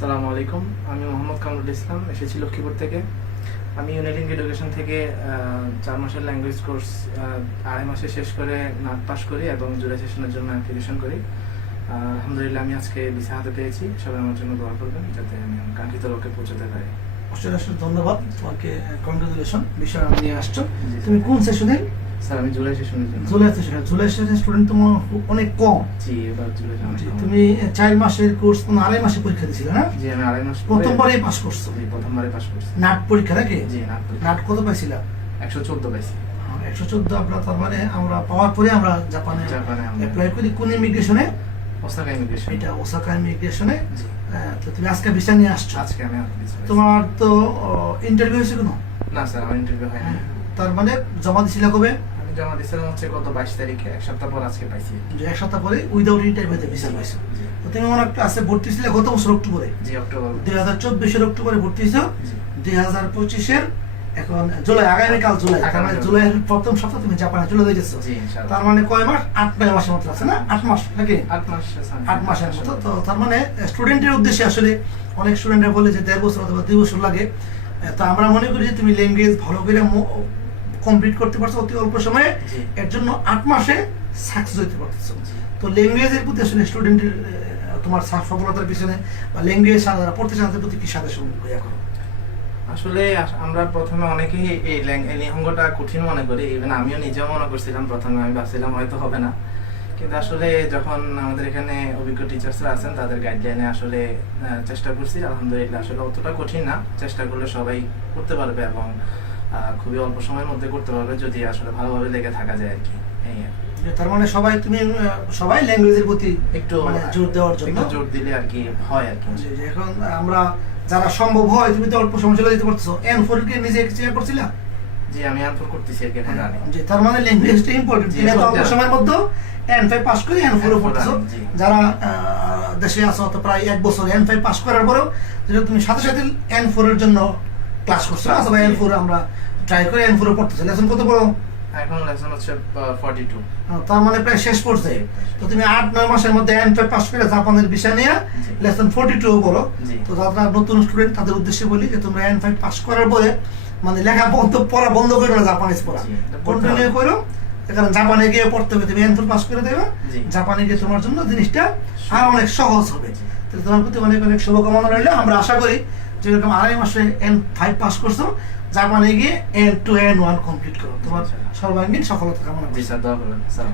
আসসালামু আলাইকুম। আমি মোহাম্মদ কামরুল ইসলাম, এসেছি লক্ষ্মীপুর থেকে। আমি ইউনাইটিং এডুকেশন থেকে 4 মাসের ল্যাঙ্গুয়েজ কোর্স 2.5 মাসে শেষ করে নাট পাস করি এবং জুলাই সেশনের জন্য অ্যাপ্লিকেশন করি। আলহামদুলিল্লাহ আমি আজকে ভিসা হাতে পেয়েছি। সবাই আমার জন্য দোয়া করবেন যাতে আমি কাঙ্ক্ষিত লক্ষ্যে পৌঁছাতে পারি। অসংখ্য ধন্যবাদ তোমাকে, কংগ্রেচুলেশন। বিষয় নিয়ে আসছো তুমি কোন সেশনে? স্যার আমি জুলাই সেশনের জন্য। জুলাই সেশনের স্টুডেন্ট তোমার অনেক কম। জি, এবার জুলাই তুমি 4 মাসের কোর্স 2.5 মাসে পরীক্ষা দিয়েছিলে না? জি, আমি 2.5 মাস প্রথমবারই পাস করছো? জি, প্রথমবারে পাস করছি। নাট পরীক্ষা নাকি? জি, নাট পরীক্ষা। নাট কত পাইছিলা? 114 পাইছি। 114 আমরা, তার মানে আমরা পাওয়ার পরে আমরা জাপানে অ্যাপ্লাই করি। কোন ইমিগ্রেশনে? Osaka immigration. এটা ওসাকা ইমিগ্রেশনে। তো তুমি আজকে ভিসা নিয়ে আসছো? আজকে আমি তোমার তো ইন্টারভিউ হয়েছে কোনো? না স্যার, আমার ইন্টারভিউ হয়নি। তার মানে জমা দিছিলা কবে? আমি জমা দিয়েছিলাম হচ্ছে গত 22 তারিখে, এক সপ্তাহ পর আজকে পাইছি। যে এক সপ্তাহ পরে উইদাউট ইন্টারভিউতে ভিসা পাইছো। তো তুমি মনে একটা আছে ভর্তি ছিলে গত বছর অক্টোবরে? জি, অক্টোবর 2024 অক্টোবরে ভর্তি হয়েছো। 2025 এখন জুলাই, আগামীকাল জুলাই, মানে জুলাইয়ের প্রথম সপ্তাহ তুমি জাপানে চলে যাচ্ছো। জি, ইনশাআল্লাহ। তার মানে কয় মাস? 8-9 মাসের মতো আছে না? 8 মাস নাকি? 8 মাস। 8 মাসের মতো। তো তার মানে স্টুডেন্টের উদ্দেশ্যে আসলে অনেক স্টুডেন্টরা বলে যে 1.5 বছর অথবা 2 বছর লাগে। তো আমরা মনে করি যে তুমি ল্যাঙ্গুয়েজ ভালো করে কমপ্লিট করতে পারছো অতি অল্প সময়ে, এর জন্য 8 মাসে সাকসেস হতে পারছো। তো ল্যাঙ্গুয়েজের প্রতি আসলে স্টুডেন্টের তোমার সফলতার পিছনে বা ল্যাঙ্গুয়েজ যারা পড়তে চান তাদের প্রতি কি সাজেশন দেয়া করো? আসলে আমরা প্রথমে অনেকেই এই নিহঙ্গটা কঠিন মনে করি। ইভেন আমিও নিজেও মনে করছিলাম প্রথমে, আমি ভাবছিলাম হয়তো হবে না, কিন্তু আসলে যখন আমাদের এখানে অভিজ্ঞ টিচার্সরা আছেন তাদের গাইডলাইনে আসলে চেষ্টা করছি, আলহামদুলিল্লাহ আসলে অতটা কঠিন না। চেষ্টা করলে সবাই করতে পারবে এবং খুবই অল্প সময়ের মধ্যে করতে পারবে যদি আসলে ভালোভাবে লেগে থাকা যায় আর কি। তার মানে সবাই ল্যাঙ্গুয়েজের প্রতি একটু জোর দেওয়ার জন্য জোর দিলে আর কি হয় আর কি। এখন আমরা যারা সম্ভব হয়, তুমি তো অল্প সময় চলে যেতে পারছো। N4 কে নিজে চেষ্টা করছিলা? জি, আমি আনফোর করতেছি আর কি এখন জানি। জি, তার মানে ল্যাঙ্গুয়েজটা ইম্পর্টেন্ট। তুমি তো অল্প সময়ের মধ্যে N5 পাস করে N4 পড়তেছো। যারা দেশে আছো তো প্রায় 1 বছর N5 পাস করার পরেও যেটা তুমি সাথে সাথে N4 এর জন্য ক্লাস করছো অথবা N4 আমরা ট্রাই করে N4 পড়তেছো। লেসন কত পড়ো এখন? লেসন হচ্ছে 42। তার মানে প্রায় শেষ পর্যায়ে। তো তুমি 8-9 মাসের মধ্যে N5 পাস করে জাপানের ভিসা নিয়ে লেসন 42 পড়ো। তো যারা নতুন স্টুডেন্ট তাদের উদ্দেশ্যে বলি যে তোমরা N5 পাস করার পরে মানে লেখা পড়া বন্ধ করে না, জাপানিজ পড়া কন্টিনিউ করো। কারণ জাপানে গিয়ে পড়তে হবে, তুমি N4 পাস করে দেবে, জাপানে গিয়ে তোমার জন্য জিনিসটা আর অনেক সহজ হবে। তাহলে তোমার প্রতি অনেক অনেক শুভকামনা রইল। আমরা আশা করি যেরকম 2.5 মাসে N5 পাস করছো, জাপানে গিয়ে N2 N1 কমপ্লিট করো। তোমার সর্বাঙ্গীন সফলতা কামনা করি। জি স্যার, দোয়া করবেন স্যার।